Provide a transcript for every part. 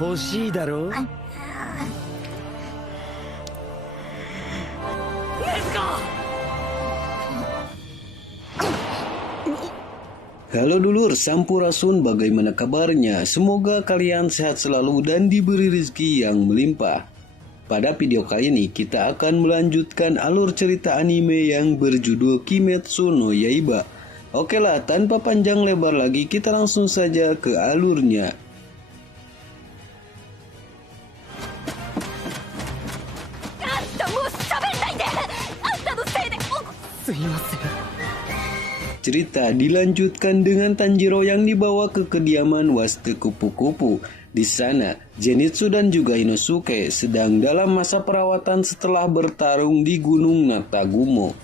欲しいだろう。Halo dulur, Sampurasun, bagaimana kabarnya? Semoga kalian sehat selalu dan diberi rezeki yang melimpah. Pada video kali ini kita akan melanjutkan alur cerita anime yang berjudul Kimetsu no Yaiba. Oke lah, tanpa panjang lebar lagi kita langsung saja ke alurnya. Cerita dilanjutkan dengan Tanjiro yang dibawa ke kediaman Waste Kupu-Kupu. Di sana, Zenitsu dan juga Inosuke sedang dalam masa perawatan setelah bertarung di Gunung Natagumo.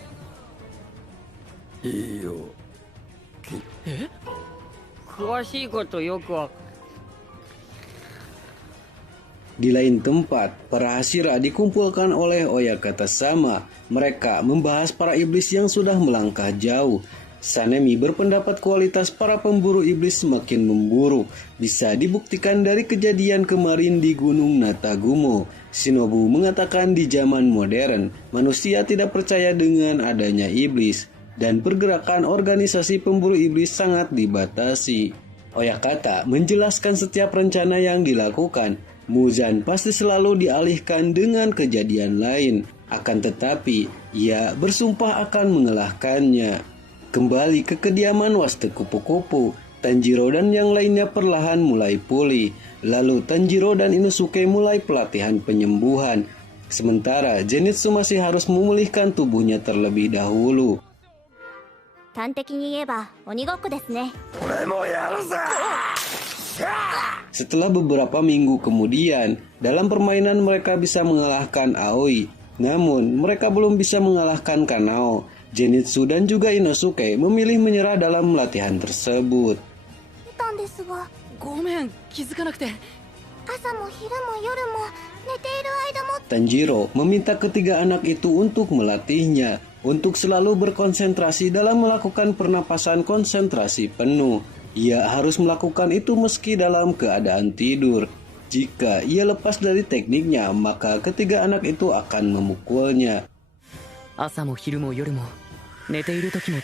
Di lain tempat, para Hashira dikumpulkan oleh Oyakata sama. Mereka membahas para iblis yang sudah melangkah jauh. Sanemi berpendapat kualitas para pemburu iblis semakin memburuk. Bisa dibuktikan dari kejadian kemarin di Gunung Natagumo. Shinobu mengatakan di zaman modern, manusia tidak percaya dengan adanya iblis. Dan pergerakan organisasi pemburu iblis sangat dibatasi. Oyakata menjelaskan setiap rencana yang dilakukan. Muzan pasti selalu dialihkan dengan kejadian lain. Akan tetapi, ia bersumpah akan mengalahkannya. Kembali ke kediaman Waste Kupu-Kupu, Tanjiro dan yang lainnya perlahan mulai pulih. Lalu Tanjiro dan Inosuke mulai pelatihan penyembuhan. Sementara Zenitsu masih harus memulihkan tubuhnya terlebih dahulu. Setelah beberapa minggu kemudian, dalam permainan mereka bisa mengalahkan Aoi. Namun, mereka belum bisa mengalahkan Kanao. Zenitsu dan juga Inosuke memilih menyerah dalam latihan tersebut. Tanjiro meminta ketiga anak itu untuk melatihnya, untuk selalu berkonsentrasi dalam melakukan pernapasan konsentrasi penuh. Ia harus melakukan itu meski dalam keadaan tidur. Jika ia lepas dari tekniknya, maka ketiga anak itu akan memukulnya. 朝も昼も夜も寝ている時も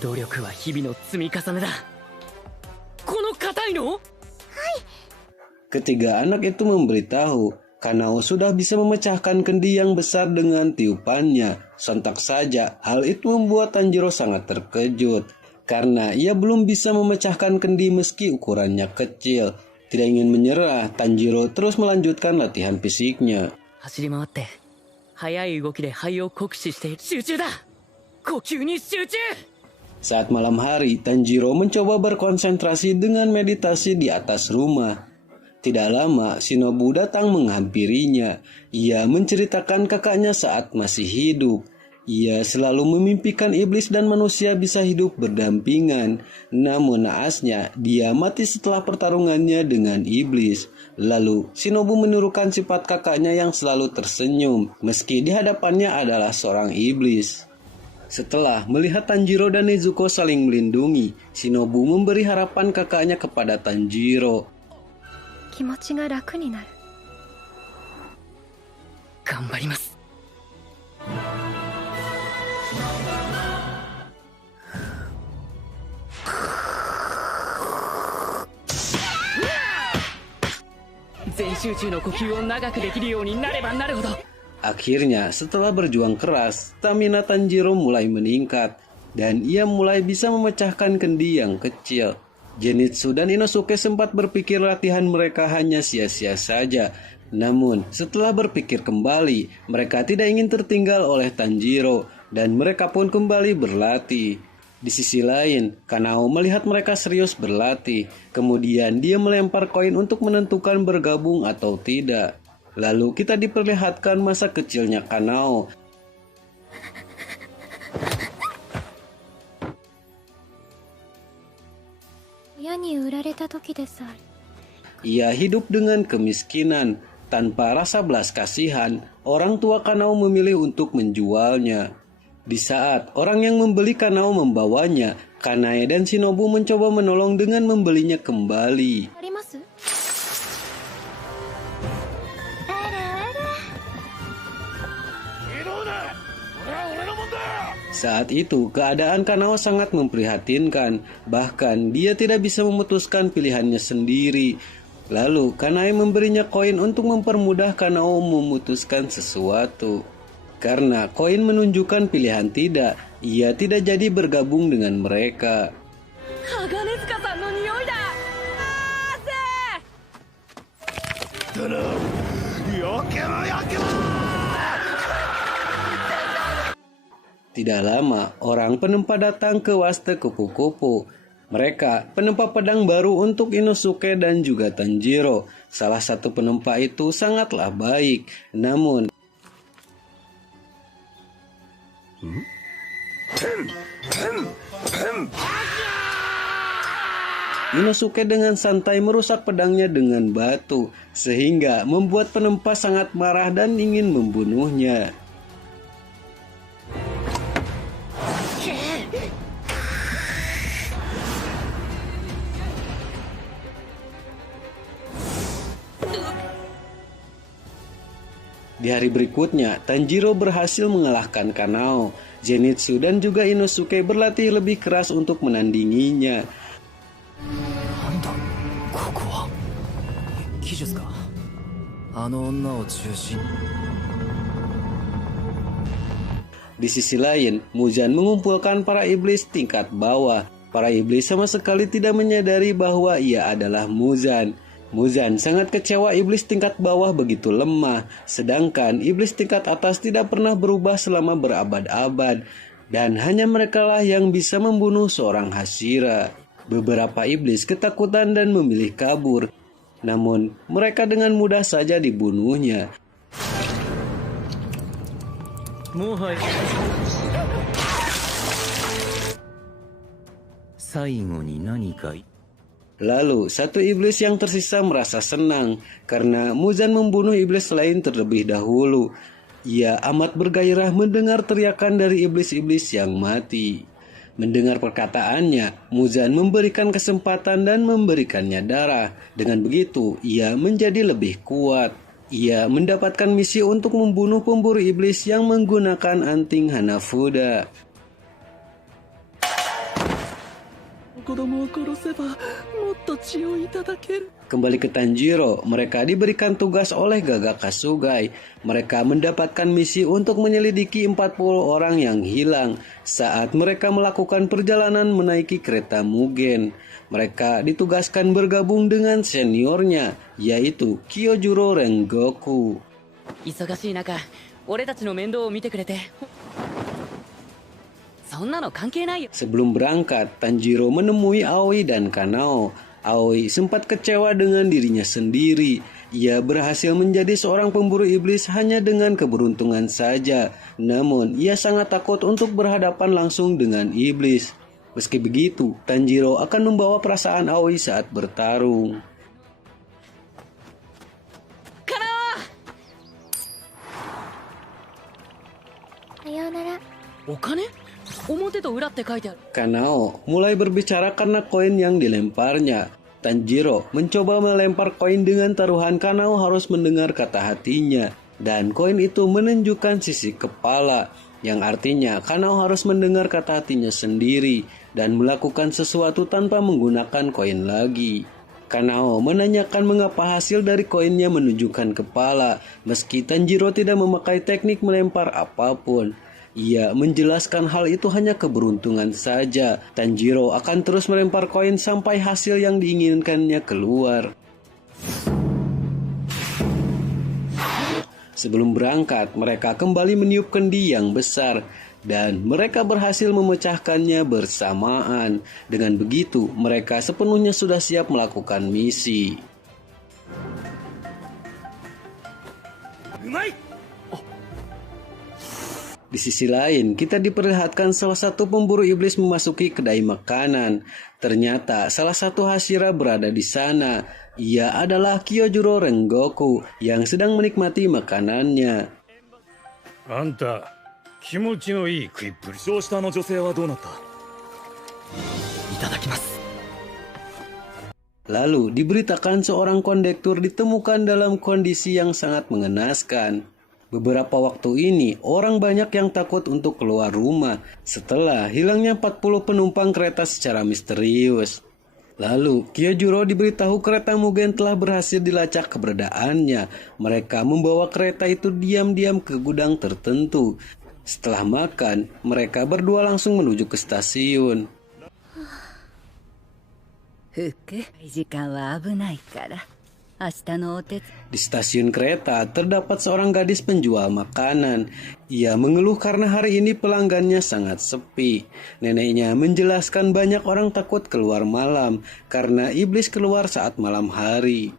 努力は日々の積み重ねだ。この硬いの？ Ketiga anak itu memberitahu, Kanao sudah bisa memecahkan kendi yang besar dengan tiupannya. Sontak saja, hal itu membuat Tanjiro sangat terkejut. Karena ia belum bisa memecahkan kendi meski ukurannya kecil. Tidak ingin menyerah, Tanjiro terus melanjutkan latihan fisiknya. 走り回って速い動きで肺を酷使して集中だ。呼吸に集中。 Saat malam hari, Tanjiro mencoba berkonsentrasi dengan meditasi di atas rumah. Tidak lama, Shinobu datang menghampirinya. Ia menceritakan kakaknya saat masih hidup. Ia selalu memimpikan iblis dan manusia bisa hidup berdampingan. Namun naasnya, dia mati setelah pertarungannya dengan iblis. Lalu, Shinobu menirukan sifat kakaknya yang selalu tersenyum, meski di hadapannya adalah seorang iblis. Setelah melihat Tanjiro dan Nezuko saling melindungi, Shinobu memberi harapan kakaknya kepada Tanjiro. 気持ちが楽になる。頑張ります。 全集中の呼吸を長くできるようになればなるほど。 Akhirnya, setelah berjuang keras, stamina Tanjiro mulai meningkat dan ia mulai bisa memecahkan kendi yang kecil. Zenitsu dan Inosuke sempat berpikir latihan mereka hanya sia-sia saja. Namun, setelah berpikir kembali, mereka tidak ingin tertinggal oleh Tanjiro dan mereka pun kembali berlatih. Di sisi lain, Kanao melihat mereka serius berlatih. Kemudian dia melempar koin untuk menentukan bergabung atau tidak. Lalu kita diperlihatkan masa kecilnya Kanao. Ia hidup dengan kemiskinan. Tanpa rasa belas kasihan, orang tua Kanao memilih untuk menjualnya. Di saat orang yang membeli Kanao membawanya, Kanae dan Shinobu mencoba menolong dengan membelinya kembali. Saat itu, keadaan Kanao sangat memprihatinkan. Bahkan, dia tidak bisa memutuskan pilihannya sendiri. Lalu, Kanae memberinya koin untuk mempermudah Kanao memutuskan sesuatu. Karena koin menunjukkan pilihan tidak, ia tidak jadi bergabung dengan mereka. Tidak lama, orang penempa datang ke Waste kupu-kupu. Mereka penempa pedang baru untuk Inosuke dan juga Tanjiro. Salah satu penempa itu sangatlah baik. Namun, Inosuke dengan santai merusak pedangnya dengan batu, sehingga membuat penempa sangat marah dan ingin membunuhnya. Di hari berikutnya, Tanjiro berhasil mengalahkan Kanao. Zenitsu dan juga Inosuke berlatih lebih keras untuk menandinginya. Di sisi lain, Muzan mengumpulkan para iblis tingkat bawah. Para iblis sama sekali tidak menyadari bahwa ia adalah Muzan. Muzan sangat kecewa iblis tingkat bawah begitu lemah, sedangkan iblis tingkat atas tidak pernah berubah selama berabad-abad, dan hanya merekalah yang bisa membunuh seorang Hashira. Beberapa iblis ketakutan dan memilih kabur, namun mereka dengan mudah saja dibunuhnya. Lalu, satu iblis yang tersisa merasa senang karena Muzan membunuh iblis lain terlebih dahulu. Ia amat bergairah mendengar teriakan dari iblis-iblis yang mati. Mendengar perkataannya, Muzan memberikan kesempatan dan memberikannya darah. Dengan begitu, ia menjadi lebih kuat. Ia mendapatkan misi untuk membunuh pemburu iblis yang menggunakan anting Hanafuda. Kembali ke Tanjiro, mereka diberikan tugas oleh Gaga Kasugai. Mereka mendapatkan misi untuk menyelidiki 40 orang yang hilang saat mereka melakukan perjalanan menaiki kereta Mugen. Mereka ditugaskan bergabung dengan seniornya, yaitu Kyojuro Rengoku. Sebelum berangkat, Tanjiro menemui Aoi dan Kanao. Aoi sempat kecewa dengan dirinya sendiri. Ia berhasil menjadi seorang pemburu iblis hanya dengan keberuntungan saja. Namun, ia sangat takut untuk berhadapan langsung dengan iblis. Meski begitu, Tanjiro akan membawa perasaan Aoi saat bertarung. Kanao mulai berbicara karena koin yang dilemparnya. Tanjiro mencoba melempar koin dengan taruhan Kanao harus mendengar kata hatinya. Dan koin itu menunjukkan sisi kepala, yang artinya Kanao harus mendengar kata hatinya sendiri dan melakukan sesuatu tanpa menggunakan koin lagi. Kanao menanyakan mengapa hasil dari koinnya menunjukkan kepala, meski Tanjiro tidak memakai teknik melempar apapun. Ia menjelaskan hal itu hanya keberuntungan saja. Tanjiro akan terus melempar koin sampai hasil yang diinginkannya keluar. Sebelum berangkat, mereka kembali meniup kendi yang besar dan mereka berhasil memecahkannya bersamaan. Dengan begitu, mereka sepenuhnya sudah siap melakukan misi. Di sisi lain, kita diperlihatkan salah satu pemburu iblis memasuki kedai makanan. Ternyata salah satu Hashira berada di sana. Ia adalah Kyojuro Rengoku yang sedang menikmati makanannya. Lalu diberitakan seorang kondektur ditemukan dalam kondisi yang sangat mengenaskan. Beberapa waktu ini, orang banyak yang takut untuk keluar rumah setelah hilangnya 40 penumpang kereta secara misterius. Lalu, Kyojuro diberitahu kereta Mugen telah berhasil dilacak keberadaannya. Mereka membawa kereta itu diam-diam ke gudang tertentu. Setelah makan, mereka berdua langsung menuju ke stasiun. フック時間は危ないから明日のお手伝い Di stasiun kereta terdapat seorang gadis penjual makanan. Ia mengeluh karena hari ini pelanggannya sangat sepi. Neneknya menjelaskan banyak orang takut keluar malam karena iblis keluar saat malam hari.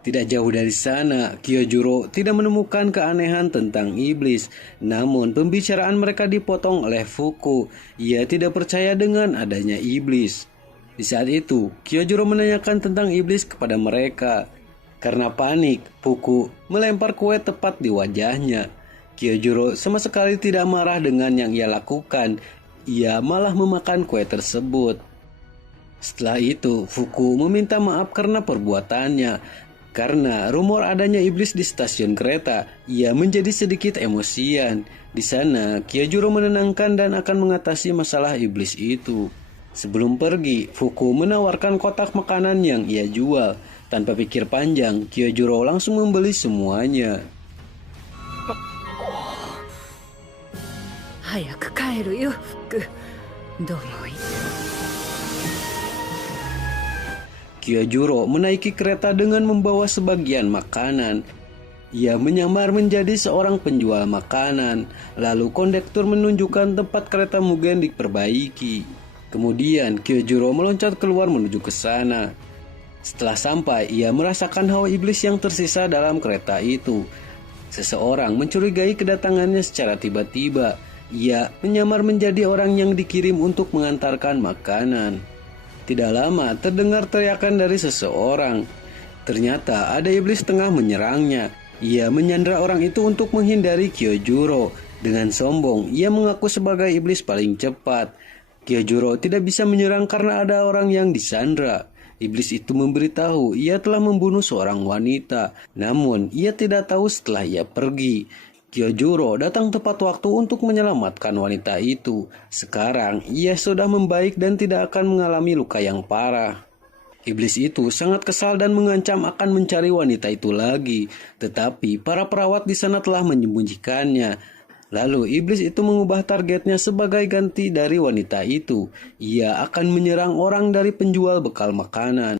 Tidak jauh dari sana, Kyojuro tidak menemukan keanehan tentang iblis. Namun pembicaraan mereka dipotong oleh Fuku. Ia tidak percaya dengan adanya iblis. Di saat itu, Kyojuro menanyakan tentang iblis kepada mereka. Karena panik, Fuku melempar kue tepat di wajahnya. Kyojuro sama sekali tidak marah dengan yang ia lakukan. Ia malah memakan kue tersebut. Setelah itu, Fuku meminta maaf karena perbuatannya. Karena rumor adanya iblis di stasiun kereta, ia menjadi sedikit emosian. Di sana, Kyojuro menenangkan dan akan mengatasi masalah iblis itu. Sebelum pergi, Fuku menawarkan kotak makanan yang ia jual. Tanpa pikir panjang, Kyojuro langsung membeli semuanya. 早く帰るよフックどうもいい Kyojuro menaiki kereta dengan membawa sebagian makanan. Ia menyamar menjadi seorang penjual makanan. Lalu kondektur menunjukkan tempat kereta Mugen diperbaiki. Kemudian Kyojuro meloncat keluar menuju ke sana. Setelah sampai, ia merasakan hawa iblis yang tersisa dalam kereta itu. Seseorang mencurigai kedatangannya secara tiba-tiba. Ia menyamar menjadi orang yang dikirim untuk mengantarkan makanan. Tidak lama terdengar teriakan dari seseorang. Ternyata ada iblis tengah menyerangnya. Ia menyandra orang itu untuk menghindari Kyojuro. Dengan sombong, ia mengaku sebagai iblis paling cepat. Kyojuro tidak bisa menyerang karena ada orang yang disandra. Iblis itu memberitahu ia telah membunuh seorang wanita. Namun, ia tidak tahu setelah ia pergi. Kyojuro datang tepat waktu untuk menyelamatkan wanita itu. Sekarang, ia sudah membaik dan tidak akan mengalami luka yang parah. Iblis itu sangat kesal dan mengancam akan mencari wanita itu lagi. Tetapi, para perawat di sana telah menyembunyikannya. Lalu iblis itu mengubah targetnya sebagai ganti dari wanita itu. Ia akan menyerang orang dari penjual bekal makanan.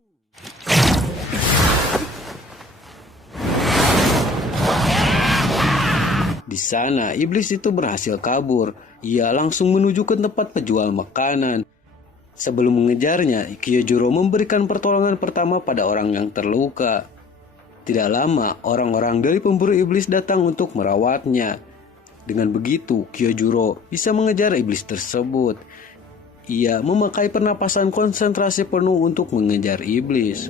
Di sana iblis itu berhasil kabur. Ia langsung menuju ke tempat penjual makanan. Sebelum mengejarnya, Kyojuro memberikan pertolongan pertama pada orang yang terluka. Tidak lama, orang-orang dari pemburu iblis datang untuk merawatnya. Dengan begitu, Kyojuro bisa mengejar iblis tersebut. Ia memakai pernapasan konsentrasi penuh untuk mengejar iblis.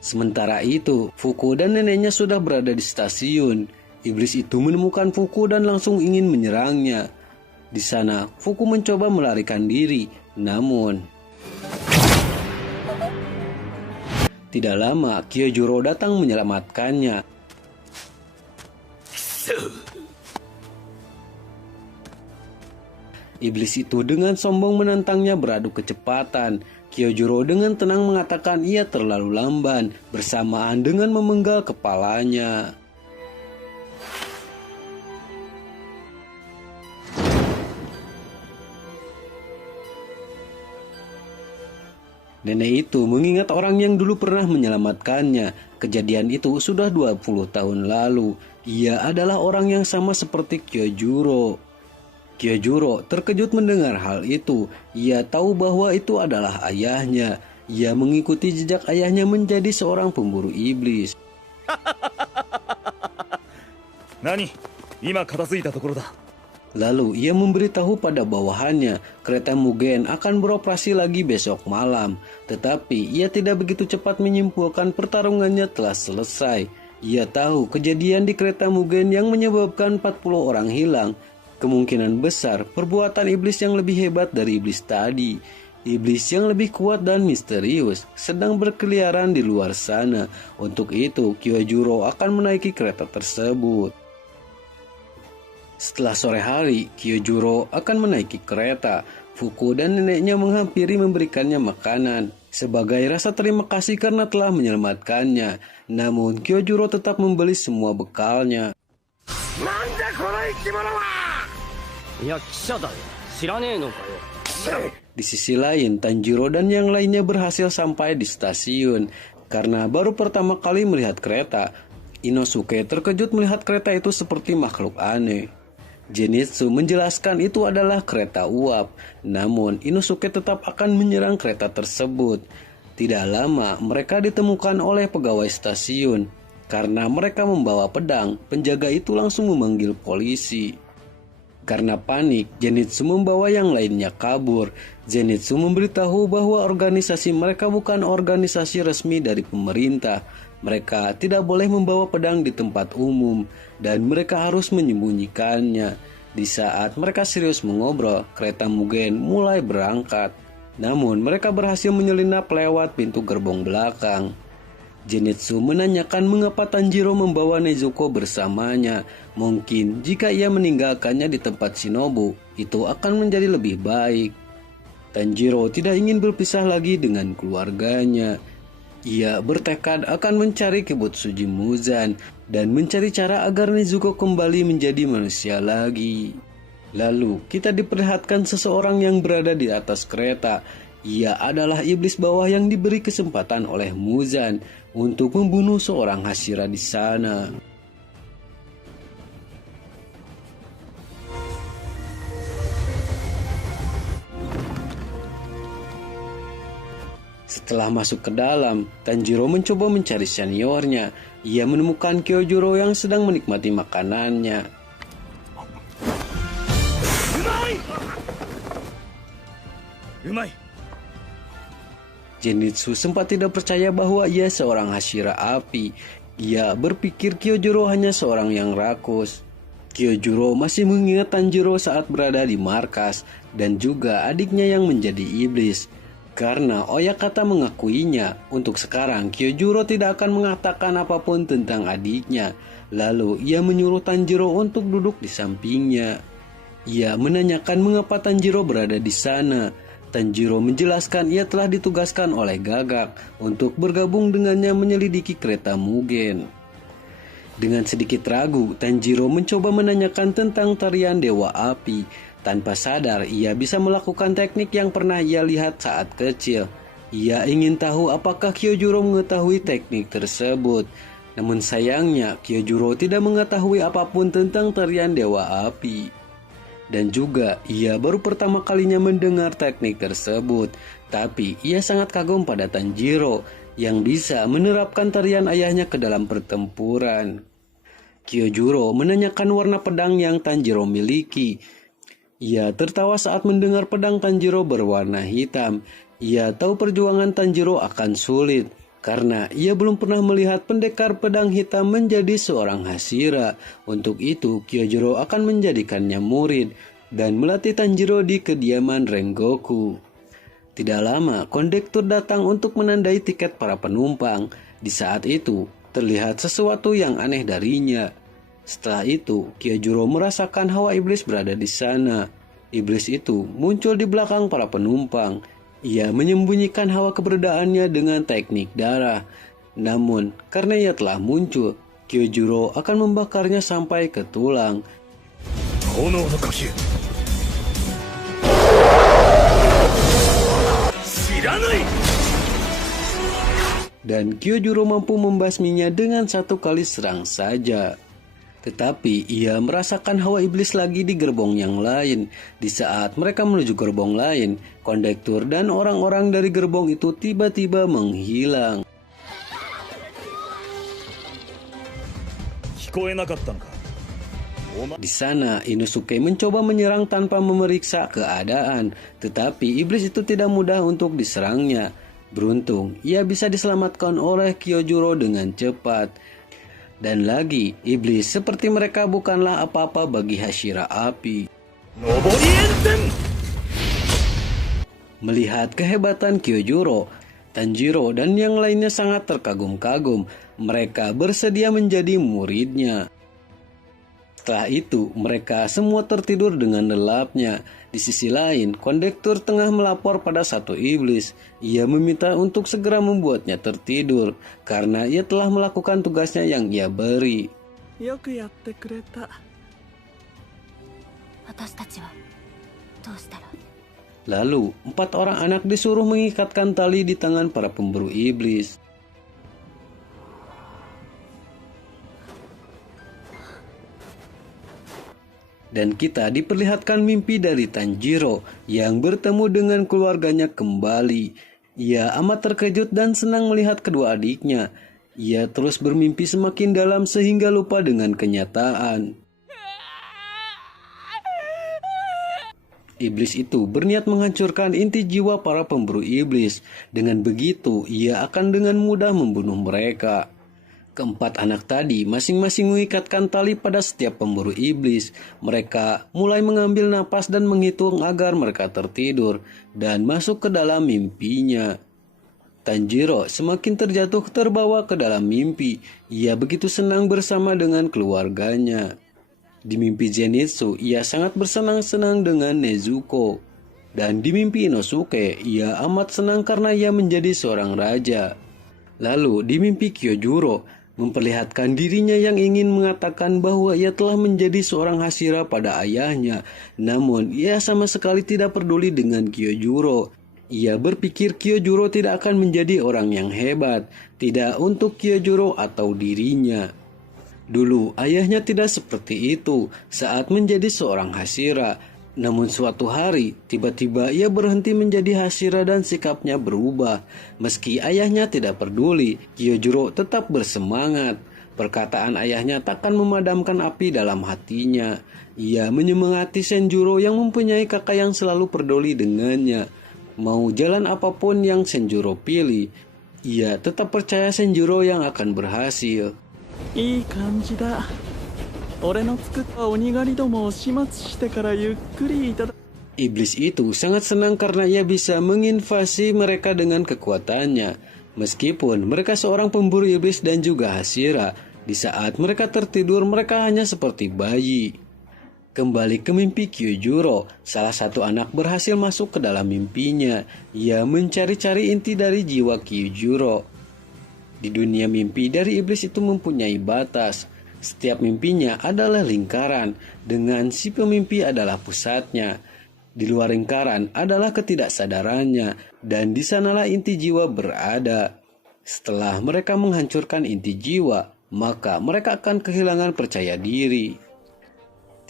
Sementara itu, Fuku dan neneknya sudah berada di stasiun. Iblis itu menemukan Fuku dan langsung ingin menyerangnya. Di sana, Fuku mencoba melarikan diri, namun tidak lama Kyojuro datang menyelamatkannya. Iblis itu dengan sombong menantangnya beradu kecepatan. Kyojuro dengan tenang mengatakan ia terlalu lamban, bersamaan dengan memenggal kepalanya. Nenek itu mengingat orang yang dulu pernah menyelamatkannya. Kejadian itu sudah 20 tahun lalu. Ia adalah orang yang sama seperti Kyojuro. Kyojuro terkejut mendengar hal itu. Ia tahu bahwa itu adalah ayahnya. Ia mengikuti jejak ayahnya menjadi seorang pemburu iblis. Nani? Ima katasuita tokoro da. Lalu ia memberitahu pada bawahannya kereta Mugen akan beroperasi lagi besok malam. Tetapi ia tidak begitu cepat menyimpulkan pertarungannya telah selesai. Ia tahu kejadian di kereta Mugen yang menyebabkan 40 orang hilang. Kemungkinan besar perbuatan iblis yang lebih hebat dari iblis tadi. iblis yang lebih kuat dan misterius sedang berkeliaran di luar sana. Untuk itu, Kyojuro akan menaiki kereta tersebut. Setelah sore hari, Kyojuro akan menaiki kereta. Fuku dan neneknya menghampiri memberikannya makanan sebagai rasa terima kasih karena telah menyelamatkannya. Namun, Kyojuro tetap membeli semua bekalnya. Di sisi lain, Tanjiro dan yang lainnya berhasil sampai di stasiun. Karena baru pertama kali melihat kereta, Inosuke terkejut melihat kereta itu seperti makhluk aneh. Zenitsu menjelaskan itu adalah kereta uap, namun Inosuke tetap akan menyerang kereta tersebut. Tidak lama mereka ditemukan oleh pegawai stasiun. Karena mereka membawa pedang, penjaga itu langsung memanggil polisi. Karena panik, Zenitsu membawa yang lainnya kabur. Zenitsu memberitahu bahwa organisasi mereka bukan organisasi resmi dari pemerintah. Mereka tidak boleh membawa pedang di tempat umum dan mereka harus menyembunyikannya. Di saat mereka serius mengobrol, kereta Mugen mulai berangkat. Namun mereka berhasil menyelinap lewat pintu gerbong belakang. Zenitsu menanyakan mengapa Tanjiro membawa Nezuko bersamanya. Mungkin jika ia meninggalkannya di tempat Shinobu, itu akan menjadi lebih baik. Tanjiro tidak ingin berpisah lagi dengan keluarganya. Ia bertekad akan mencari Kibutsuji Muzan dan mencari cara agar Nezuko kembali menjadi manusia lagi. Lalu kita diperlihatkan seseorang yang berada di atas kereta. Ia adalah iblis bawah yang diberi kesempatan oleh Muzan untuk membunuh seorang Hashira di sana. Setelah masuk ke dalam, Tanjiro mencoba mencari seniornya. Ia menemukan Kyojuro yang sedang menikmati makanannya. Zenitsu sempat tidak percaya bahwa ia seorang Hashira api. Ia berpikir Kyojuro hanya seorang yang rakus. Kyojuro masih mengingat Tanjiro saat berada di markas dan juga adiknya yang menjadi iblis. Karena Oyakata mengakuinya, untuk sekarang Kyojuro tidak akan mengatakan apapun tentang adiknya. Lalu ia menyuruh Tanjiro untuk duduk di sampingnya. Ia menanyakan mengapa Tanjiro berada di sana. Tanjiro menjelaskan ia telah ditugaskan oleh Gagak untuk bergabung dengannya menyelidiki kereta Mugen. Dengan sedikit ragu, Tanjiro mencoba menanyakan tentang tarian Dewa Api. Tanpa sadar, ia bisa melakukan teknik yang pernah ia lihat saat kecil. Ia ingin tahu apakah Kyojuro mengetahui teknik tersebut. Namun sayangnya, Kyojuro tidak mengetahui apapun tentang tarian Dewa Api. Dan juga, ia baru pertama kalinya mendengar teknik tersebut. Tapi, ia sangat kagum pada Tanjiro yang bisa menerapkan tarian ayahnya ke dalam pertempuran. Kyojuro menanyakan warna pedang yang Tanjiro miliki. Ia tertawa saat mendengar pedang Tanjiro berwarna hitam. Ia tahu perjuangan Tanjiro akan sulit karena ia belum pernah melihat pendekar pedang hitam menjadi seorang Hashira. Untuk itu, Kyojuro akan menjadikannya murid dan melatih Tanjiro di kediaman Rengoku. Tidak lama, kondektur datang untuk menandai tiket para penumpang. Di saat itu, terlihat sesuatu yang aneh darinya. Setelah itu, Kyojuro merasakan hawa iblis berada di sana. Iblis itu muncul di belakang para penumpang. Ia menyembunyikan hawa keberadaannya dengan teknik darah. Namun, karena ia telah muncul, Kyojuro akan membakarnya sampai ke tulang. Dan Kyojuro mampu membasminya dengan satu kali serang saja. Tetapi ia merasakan hawa iblis lagi di gerbong yang lain. Di saat mereka menuju gerbong lain, kondektur dan orang-orang dari gerbong itu tiba-tiba menghilang. Di sana, Inosuke mencoba menyerang tanpa memeriksa keadaan. Tetapi iblis itu tidak mudah untuk diserangnya. Beruntung, ia bisa diselamatkan oleh Kyojuro dengan cepat. Dan lagi, iblis seperti mereka bukanlah apa-apa bagi Hashira api. Melihat kehebatan Kyojuro, Tanjiro dan yang lainnya sangat terkagum-kagum. Mereka bersedia menjadi muridnya. Setelah itu, mereka semua tertidur dengan lelapnya. Di sisi lain, kondektur tengah melapor pada satu iblis. Ia meminta untuk segera membuatnya tertidur, karena ia telah melakukan tugasnya yang ia beri. よくやってくれた。私たちはどうしたら。 Lalu, 4 orang anak disuruh mengikatkan tali di tangan para pemburu iblis. Dan kita diperlihatkan mimpi dari Tanjiro yang bertemu dengan keluarganya kembali. Ia amat terkejut dan senang melihat kedua adiknya. Ia terus bermimpi semakin dalam sehingga lupa dengan kenyataan. Iblis itu berniat menghancurkan inti jiwa para pemburu iblis. Dengan begitu, ia akan dengan mudah membunuh mereka. Keempat anak tadi masing-masing mengikatkan tali pada setiap pemburu iblis. Mereka mulai mengambil napas dan menghitung agar mereka tertidur dan masuk ke dalam mimpinya. Tanjiro semakin terbawa ke dalam mimpi. Ia begitu senang bersama dengan keluarganya. Di mimpi Zenitsu, ia sangat bersenang-senang dengan Nezuko. Dan di mimpi Inosuke, ia amat senang karena ia menjadi seorang raja. Lalu di mimpi Kyojuro, memperlihatkan dirinya yang ingin mengatakan bahwa ia telah menjadi seorang Hashira pada ayahnya. Namun, ia sama sekali tidak peduli dengan Kyojuro. Ia berpikir Kyojuro tidak akan menjadi orang yang hebat, tidak untuk Kyojuro atau dirinya. Dulu ayahnya tidak seperti itu saat menjadi seorang Hashira. Namun suatu hari tiba-tiba ia berhenti menjadi Hashira dan sikapnya berubah. Meski ayahnya tidak peduli, Kyojuro tetap bersemangat. Perkataan ayahnya takkan memadamkan api dalam hatinya. Ia menyemangati Senjuro yang mempunyai kakak yang selalu peduli dengannya. Mau jalan apapun yang Senjuro pilih, ia tetap percaya Senjuro yang akan berhasil. いい感じだ。俺の作った鬼狩りどもを始末してからゆっくりいただ。 Iblis itu sangat senang karena ia bisa menginvasi mereka dengan kekuatannya. Meskipun mereka seorang pemburu iblis dan juga Hashira, di saat mereka tertidur mereka hanya seperti bayi. Kembali ke mimpi Kyojuro, salah satu anak berhasil masuk ke dalam mimpinya. Ia mencari-cari inti dari jiwa Kyojuro. Di dunia mimpi dari iblis itu mempunyai batas. Setiap mimpinya adalah lingkaran, dengan si pemimpi adalah pusatnya. Di luar lingkaran adalah ketidaksadarannya, dan di sanalah inti jiwa berada. Setelah mereka menghancurkan inti jiwa, maka mereka akan kehilangan percaya diri.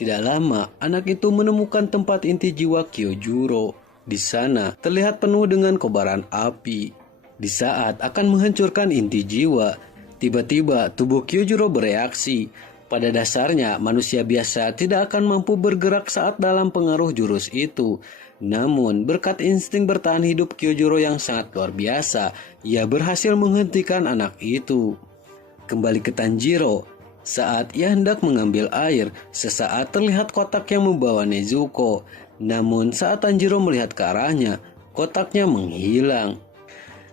Tidak lama, anak itu menemukan tempat inti jiwa Kyojuro. Di sana terlihat penuh dengan kobaran api. Di saat akan menghancurkan inti jiwa, tiba-tiba tubuh Kyojuro bereaksi. Pada dasarnya, manusia biasa tidak akan mampu bergerak saat dalam pengaruh jurus itu. Namun, berkat insting bertahan hidup Kyojuro yang sangat luar biasa, ia berhasil menghentikan anak itu. Kembali ke Tanjiro, saat ia hendak mengambil air, sesaat terlihat kotak yang membawa Nezuko. Namun, saat Tanjiro melihat ke arahnya, kotaknya menghilang.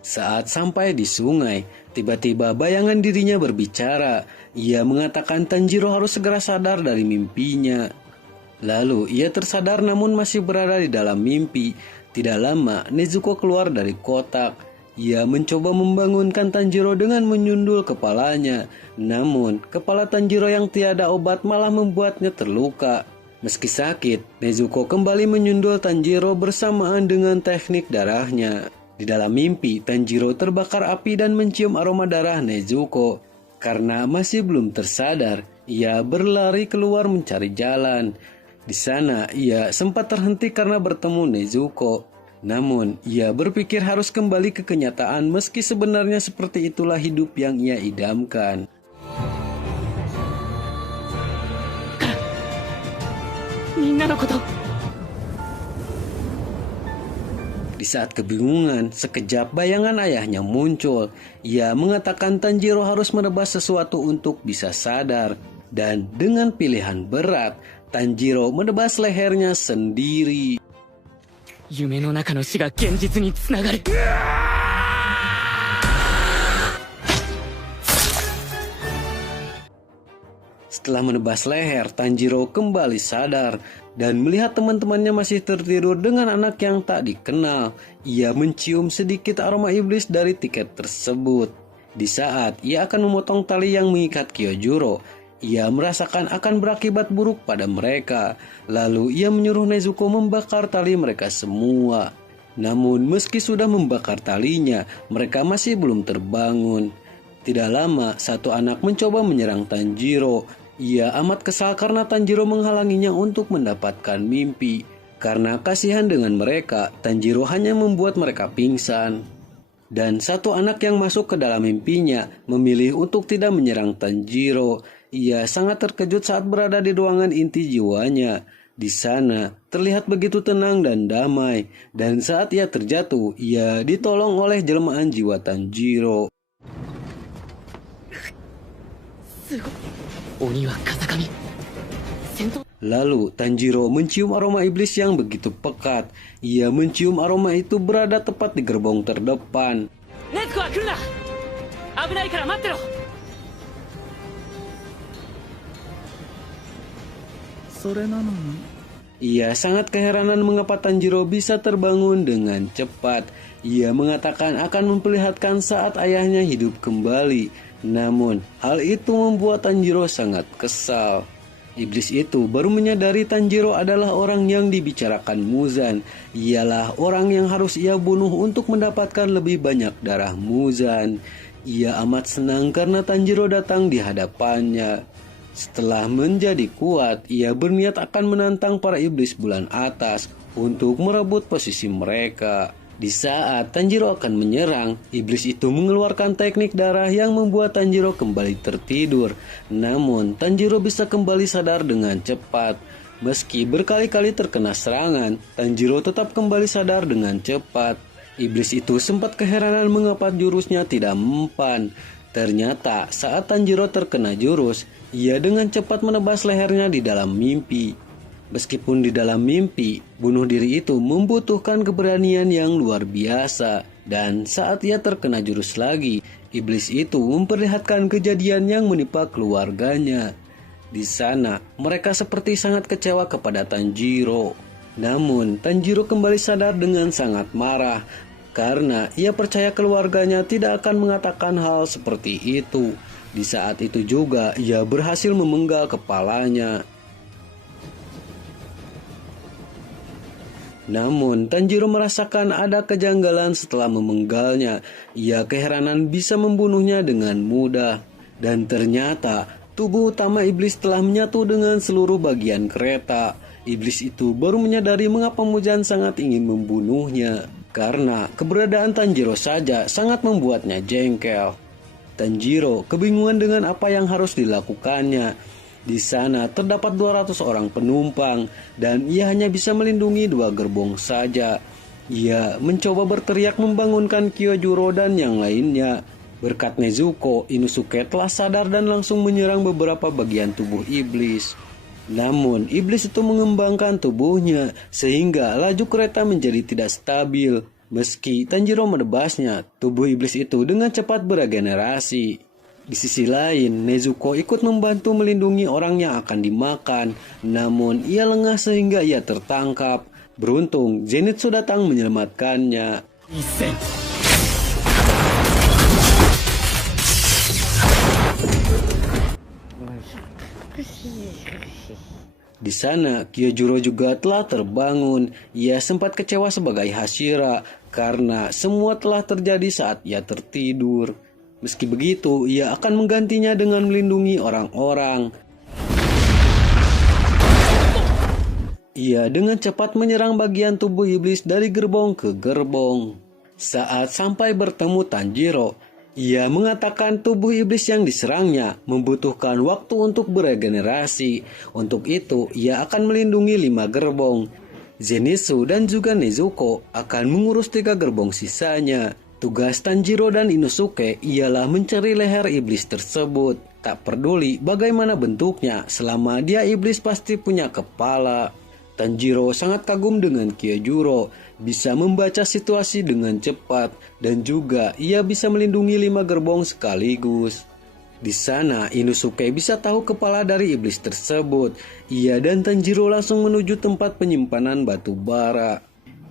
Saat sampai di sungai, tiba-tiba bayangan dirinya berbicara. Ia mengatakan Tanjiro harus segera sadar dari mimpinya. Lalu ia tersadar namun masih berada di dalam mimpi. Tidak lama Nezuko keluar dari kotak. Ia mencoba membangunkan Tanjiro dengan menyundul kepalanya. Namun kepala Tanjiro yang tiada obat malah membuatnya terluka. Meski sakit, Nezuko kembali menyundul Tanjiro bersamaan dengan teknik darahnya. Di dalam mimpi, Tanjiro terbakar api dan mencium aroma darah Nezuko. Karena masih belum tersadar, ia berlari keluar mencari jalan. Di sana, ia sempat terhenti karena bertemu Nezuko. Namun, ia berpikir harus kembali ke kenyataan meski sebenarnya seperti itulah hidup yang ia idamkan. Di saat kebingungan, sekejap bayangan ayahnya muncul. Ia mengatakan Tanjiro harus menebas sesuatu untuk bisa sadar. Dan dengan pilihan berat, Tanjiro menebas lehernya sendiri. 夢の中の死が現実につながる。Setelah menebas leher, Tanjiro kembali sadar dan melihat teman-temannya masih tertidur dengan anak yang tak dikenal. Ia mencium sedikit aroma iblis dari tiket tersebut. Di saat ia akan memotong tali yang mengikat Kyojuro, ia merasakan akan berakibat buruk pada mereka. Lalu ia menyuruh Nezuko membakar tali mereka semua. Namun meski sudah membakar talinya, mereka masih belum terbangun. Tidak lama, satu anak mencoba menyerang Tanjiro. Ia amat kesal karena Tanjiro menghalanginya untuk mendapatkan mimpi. Karena kasihan dengan mereka, Tanjiro hanya membuat mereka pingsan. Dan satu anak yang masuk ke dalam mimpinya memilih untuk tidak menyerang Tanjiro. Ia sangat terkejut saat berada di ruangan inti jiwanya. Di sana terlihat begitu tenang dan damai. Dan saat ia terjatuh, ia ditolong oleh jelmaan jiwa Tanjiro. Lalu Tanjiro mencium aroma iblis yang begitu pekat. Ia mencium aroma itu berada tepat di gerbong terdepan. Ia sangat keheranan mengapa Tanjiro bisa terbangun dengan cepat. Ia mengatakan akan memperlihatkan saat ayahnya hidup kembali. Namun, hal itu membuat Tanjiro sangat kesal. Iblis itu baru menyadari Tanjiro adalah orang yang dibicarakan Muzan. Ialah orang yang harus ia bunuh untuk mendapatkan lebih banyak darah Muzan. Ia amat senang karena Tanjiro datang di hadapannya. Setelah menjadi kuat, ia berniat akan menantang para iblis bulan atas untuk merebut posisi mereka. Di saat Tanjiro akan menyerang, iblis itu mengeluarkan teknik darah yang membuat Tanjiro kembali tertidur. Namun, Tanjiro bisa kembali sadar dengan cepat. Meski berkali-kali terkena serangan, Tanjiro tetap kembali sadar dengan cepat. Iblis itu sempat keheranan mengapa jurusnya tidak mempan. Ternyata saat Tanjiro terkena jurus, ia dengan cepat menebas lehernya di dalam mimpi. Meskipun di dalam mimpi, bunuh diri itu membutuhkan keberanian yang luar biasa. Dan saat ia terkena jurus lagi, iblis itu memperlihatkan kejadian yang menimpa keluarganya. Di sana, mereka seperti sangat kecewa kepada Tanjiro. Namun, Tanjiro kembali sadar dengan sangat marah. Karena ia percaya keluarganya tidak akan mengatakan hal seperti itu. Di saat itu juga, ia berhasil memenggal kepalanya. Namun, Tanjiro merasakan ada kejanggalan setelah memenggalnya. Ia keheranan bisa membunuhnya dengan mudah. Dan ternyata, tubuh utama iblis telah menyatu dengan seluruh bagian kereta. Iblis itu baru menyadari mengapa Muzan sangat ingin membunuhnya. Karena keberadaan Tanjiro saja sangat membuatnya jengkel. Tanjiro kebingungan dengan apa yang harus dilakukannya. Di sana terdapat 200 orang penumpang dan ia hanya bisa melindungi 2 gerbong saja. Ia mencoba berteriak membangunkan Kyojuro dan yang lainnya. Berkat Nezuko, Inosuke telah sadar dan langsung menyerang beberapa bagian tubuh iblis. Namun iblis itu mengembangkan tubuhnya sehingga laju kereta menjadi tidak stabil. Meski Tanjiro menebasnya, tubuh iblis itu dengan cepat beregenerasi. Di sisi lain, Nezuko ikut membantu melindungi orang yang akan dimakan. Namun, ia lengah sehingga ia tertangkap. Beruntung, Zenitsu datang menyelamatkannya. Di sana, Kyojuro juga telah terbangun. Ia sempat kecewa sebagai Hashira karena semua telah terjadi saat ia tertidur. Meski begitu, ia akan menggantinya dengan melindungi orang-orang. Ia dengan cepat menyerang bagian tubuh iblis dari gerbong ke gerbong. Saat sampai bertemu Tanjiro, ia mengatakan tubuh iblis yang diserangnya membutuhkan waktu untuk beregenerasi. Untuk itu, ia akan melindungi 5 gerbong. Zenitsu dan juga Nezuko akan mengurus 3 gerbong sisanya. Tugas Tanjiro dan Inosuke ialah mencari leher iblis tersebut. Tak peduli bagaimana bentuknya, selama dia iblis pasti punya kepala. Tanjiro sangat kagum dengan Kyojuro. bisa membaca situasi dengan cepat dan juga ia bisa melindungi 5 gerbong sekaligus. Di sana Inosuke bisa tahu kepala dari iblis tersebut. Ia dan Tanjiro langsung menuju tempat penyimpanan batu bara.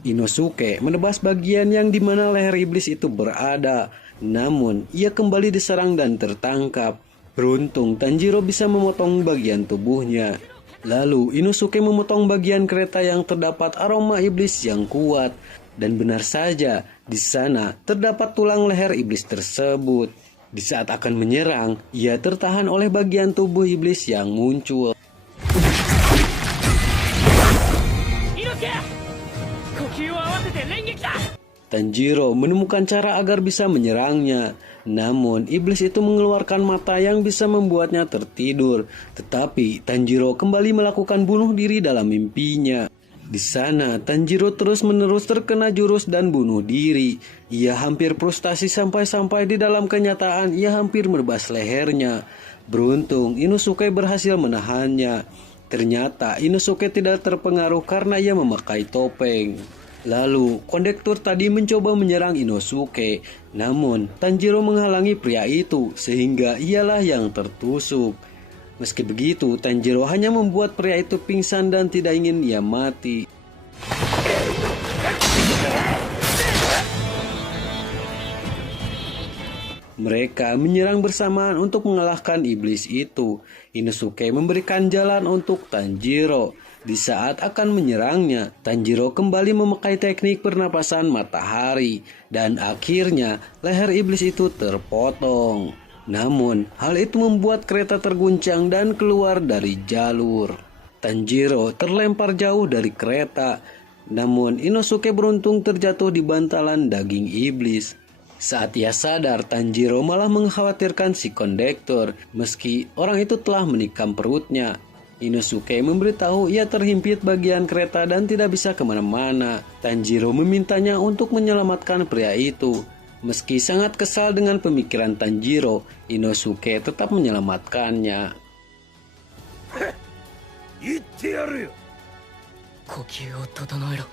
Inosuke menebas bagian yang dimana leher iblis itu berada. Namun ia kembali diserang dan tertangkap. Beruntung Tanjiro bisa memotong bagian tubuhnya. Lalu Inosuke memotong bagian kereta yang terdapat aroma iblis yang kuat. Dan benar saja, di sana terdapat tulang leher iblis tersebut. Di saat akan menyerang, ia tertahan oleh bagian tubuh iblis yang muncul. Tanjiro menemukan cara agar bisa menyerangnya. Namun, iblis itu mengeluarkan mata yang bisa membuatnya tertidur. Tetapi, Tanjiro kembali melakukan bunuh diri dalam mimpinya. Di sana, Tanjiro terus-menerus terkena jurus dan bunuh diri. Ia hampir frustasi sampai-sampai di dalam kenyataan ia hampir menebas lehernya. Beruntung, Inosuke berhasil menahannya. Ternyata, Inosuke tidak terpengaruh karena ia memakai topeng. Lalu, kondektur tadi mencoba menyerang Inosuke. Namun, Tanjiro menghalangi pria itu sehingga ialah yang tertusuk. Meski begitu, Tanjiro hanya membuat pria itu pingsan dan tidak ingin ia mati. Mereka menyerang bersamaan untuk mengalahkan iblis itu. Inosuke memberikan jalan untuk Tanjiro. Di saat akan menyerangnya, Tanjiro kembali memakai teknik pernapasan matahari. Dan akhirnya, leher iblis itu terpotong. Namun, hal itu membuat kereta terguncang dan keluar dari jalur. Tanjiro terlempar jauh dari kereta. Namun, Inosuke beruntung terjatuh di bantalan daging iblis. Saat ia sadar, Tanjiro malah mengkhawatirkan si kondektur, meski orang itu telah menikam perutnya. Inosuke memberitahu ia terhimpit bagian kereta dan tidak bisa kemana-mana. Tanjiro memintanya untuk menyelamatkan pria itu. Meski sangat kesal dengan pemikiran Tanjiro, Inosuke tetap menyelamatkannya. 言ってやるよ。呼吸を整えろ。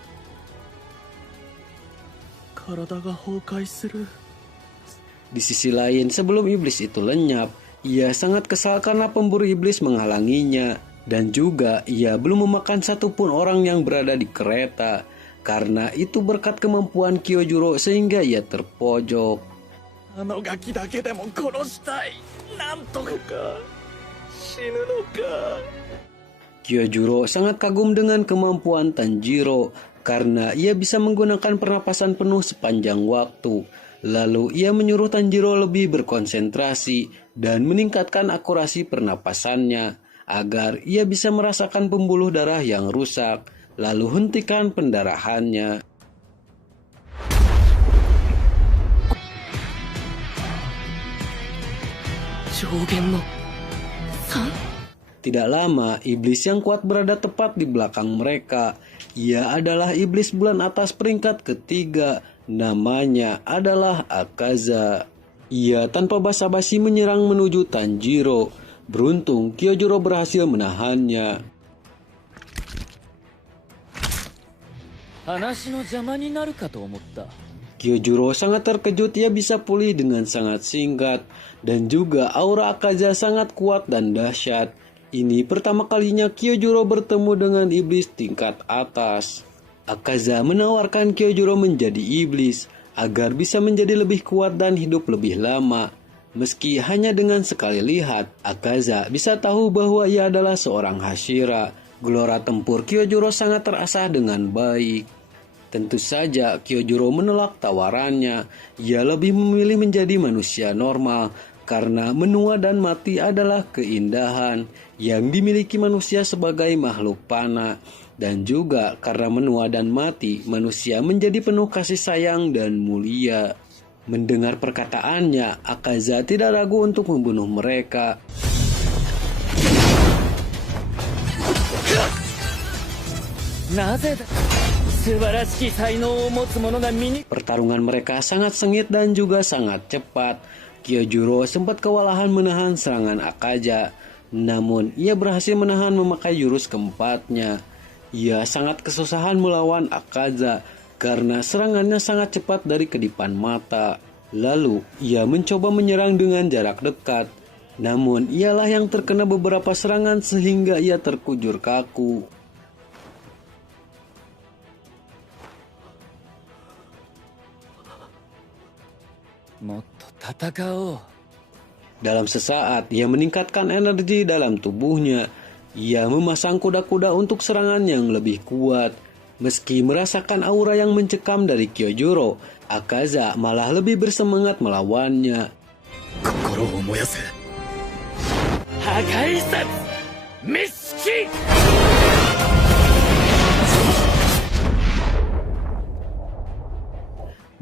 体が崩壊する。 Di sisi lain, sebelum iblis itu lenyap, ia sangat kesal karena pemburu iblis menghalanginya. Dan juga ia belum memakan satupun orang yang berada di kereta. Karena itu berkat kemampuan Kyojuro sehingga ia terpojok. あのガキだけでも殺したい。なんとか死ぬのか。 Kyojuro sangat kagum dengan kemampuan Tanjiro karena ia bisa menggunakan pernapasan penuh sepanjang waktu. Lalu ia menyuruh Tanjiro lebih berkonsentrasi dan meningkatkan akurasi pernapasannya agar ia bisa merasakan pembuluh darah yang rusak, lalu hentikan pendarahannya. Tidak lama, iblis yang kuat berada tepat di belakang mereka. Ia adalah iblis bulan atas peringkat ketiga. Namanya adalah Akaza. Ia tanpa basa-basi menyerang menuju Tanjiro. Beruntung, Kyojuro berhasil menahannya. Kyojuro sangat terkejut ia bisa pulih dengan sangat singkat. Dan juga aura Akaza sangat kuat dan dahsyat. Ini pertama kalinya Kyojuro bertemu dengan iblis tingkat atas. Akaza menawarkan Kyojuro menjadi iblis agar bisa menjadi lebih kuat dan hidup lebih lama. Meski hanya dengan sekali lihat, Akaza bisa tahu bahwa ia adalah seorang Hashira. Gelora tempur Kyojuro sangat terasah dengan baik. Tentu saja Kyojuro menolak tawarannya. Ia lebih memilih menjadi manusia normal karena menua dan mati adalah keindahan yang dimiliki manusia sebagai makhluk panah. Dan juga karena menua dan mati, manusia menjadi penuh kasih sayang dan mulia. Mendengar perkataannya, Akaza tidak ragu untuk membunuh mereka. Pertarungan mereka sangat sengit dan juga sangat cepat. Kyojuro sempat kewalahan menahan serangan Akaza. Namun, ia berhasil menahan memakai jurus keempatnya. Ia sangat kesusahan melawan Akaza karena serangannya sangat cepat dari kedipan mata. Lalu ia mencoba menyerang dengan jarak dekat. Namun ialah yang terkena beberapa serangan sehingga ia terkujur kaku. Dalam sesaat ia meningkatkan energi dalam tubuhnya. Ia memasang kuda-kuda untuk serangan yang lebih kuat. Meski merasakan aura yang mencekam dari Kyojuro, Akaza malah lebih bersemangat melawannya.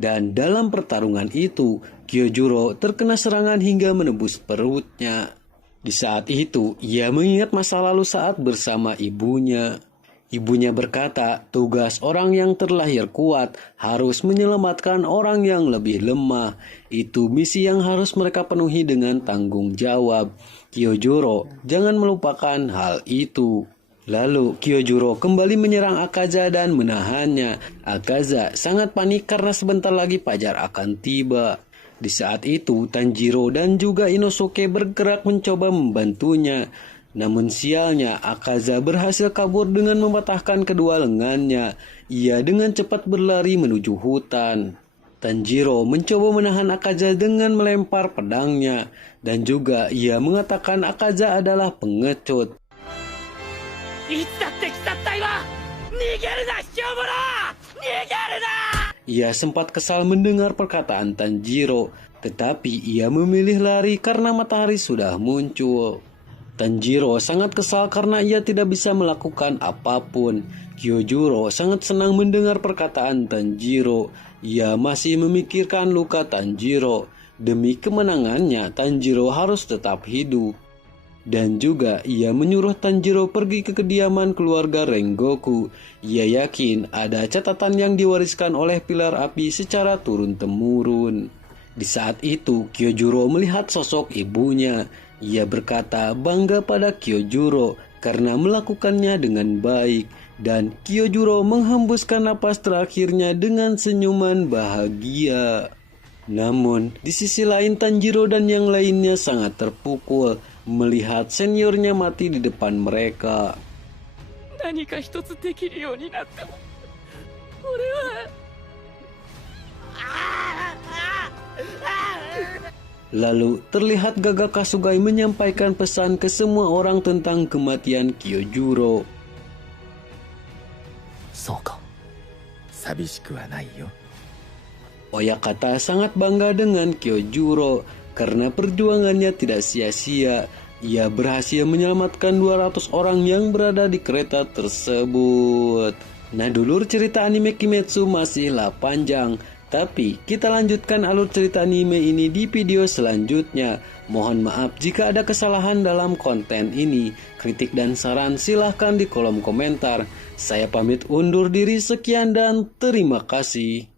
Dan dalam pertarungan itu, Kyojuro terkena serangan hingga menembus perutnya. Di saat itu, ia mengingat masa lalu saat bersama ibunya. Ibunya berkata, tugas orang yang terlahir kuat harus menyelamatkan orang yang lebih lemah. Itu misi yang harus mereka penuhi dengan tanggung jawab. Kyojuro, jangan melupakan hal itu. Lalu Kyojuro kembali menyerang Akaza dan menahannya. Akaza sangat panik karena sebentar lagi fajar akan tiba. Di saat itu Tanjiro dan juga Inosuke bergerak mencoba membantunya. Namun sialnya Akaza berhasil kabur dengan mematahkan kedua lengannya. Ia dengan cepat berlari menuju hutan. Tanjiro mencoba menahan Akaza dengan melempar pedangnya. Dan juga ia mengatakan Akaza adalah pengecut. Ia sempat kesal mendengar perkataan Tanjiro, tetapi ia memilih lari karena matahari sudah muncul. Tanjiro sangat kesal karena ia tidak bisa melakukan apapun. Kyojuro sangat senang mendengar perkataan Tanjiro. Ia masih memikirkan luka Tanjiro. Demi kemenangannya, Tanjiro harus tetap hidup. Dan juga ia menyuruh Tanjiro pergi ke kediaman keluarga Rengoku. Ia yakin ada catatan yang diwariskan oleh pilar api secara turun-temurun. Di saat itu Kyojuro melihat sosok ibunya. Ia berkata bangga pada Kyojuro karena melakukannya dengan baik. Dan Kyojuro menghembuskan napas terakhirnya dengan senyuman bahagia. Namun di sisi lain Tanjiro dan yang lainnya sangat terpukul melihat seniornya mati di depan mereka. Lalu terlihat Gaga Kasugai menyampaikan pesan ke semua orang tentang kematian Kyojuro. Oyakata sangat bangga dengan Kyojuro karena perjuangannya tidak sia-sia. Ia berhasil menyelamatkan 200 orang yang berada di kereta tersebut. Nah, dulur, cerita anime Kimetsu masihlah panjang, tapi kita lanjutkan alur cerita anime ini di video selanjutnya. Mohon maaf jika ada kesalahan dalam konten ini. Kritik dan saran silahkan di kolom komentar. Saya pamit undur diri, sekian dan terima kasih.